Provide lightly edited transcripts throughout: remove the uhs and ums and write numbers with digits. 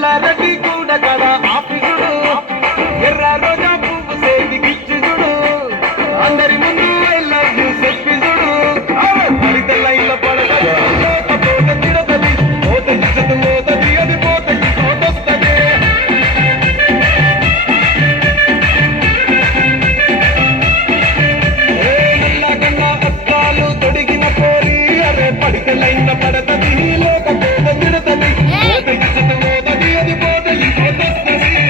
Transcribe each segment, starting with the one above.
ఎల్లారెడ్డి కూడా కదా ఆఫీసుడు ఎర్ర రోజా పువ్వు సేతికిచ్చిదుడు అందరి ముందు ఐ లవ్ యూ చెప్పిదుడు పడితే లైన్ల పడగదు పోత తిడతది పోత ఇచ్చదు పోతది అది పోత పోతొస్తది నల్లగన్నా అక్కాలు తొడిగిన పోరి అరే పడితే లైన్ల పడతది లేకపోతే తిడతది పోత ఇచ్చదు పోతది అది పోత పోతొస్తది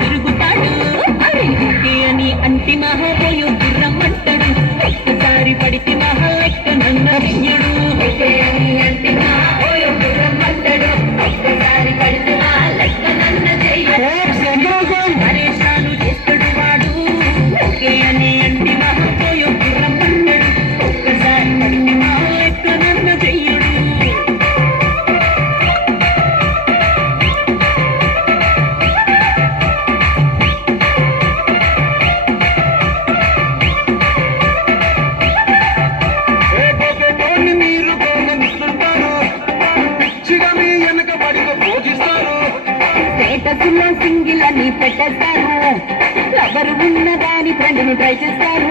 తిరుగుతాడు అని అంటి మహాపోయు రమ్మంటాడు ఒక్కసారి పడితే మహా లెక్క నన్న వెయ్యడు అంటి మహాపోయు రమ్మంటాడు ఒక్కసారి పడితే మహా లెక్క నన్న హరేషాలు చేస్తాడు వాడు ఓకే అని అంటి మహాపోయు రమ్మంటాడు ఒక్కసారి పడితే మహా లెక్క నన్న చెయ్యడు స్టేటస్లో సింగిల్ అని పెట్టేస్తారు ఎవరు ఉన్న దాని ఫ్రెండ్ను ట్రై చేస్తారు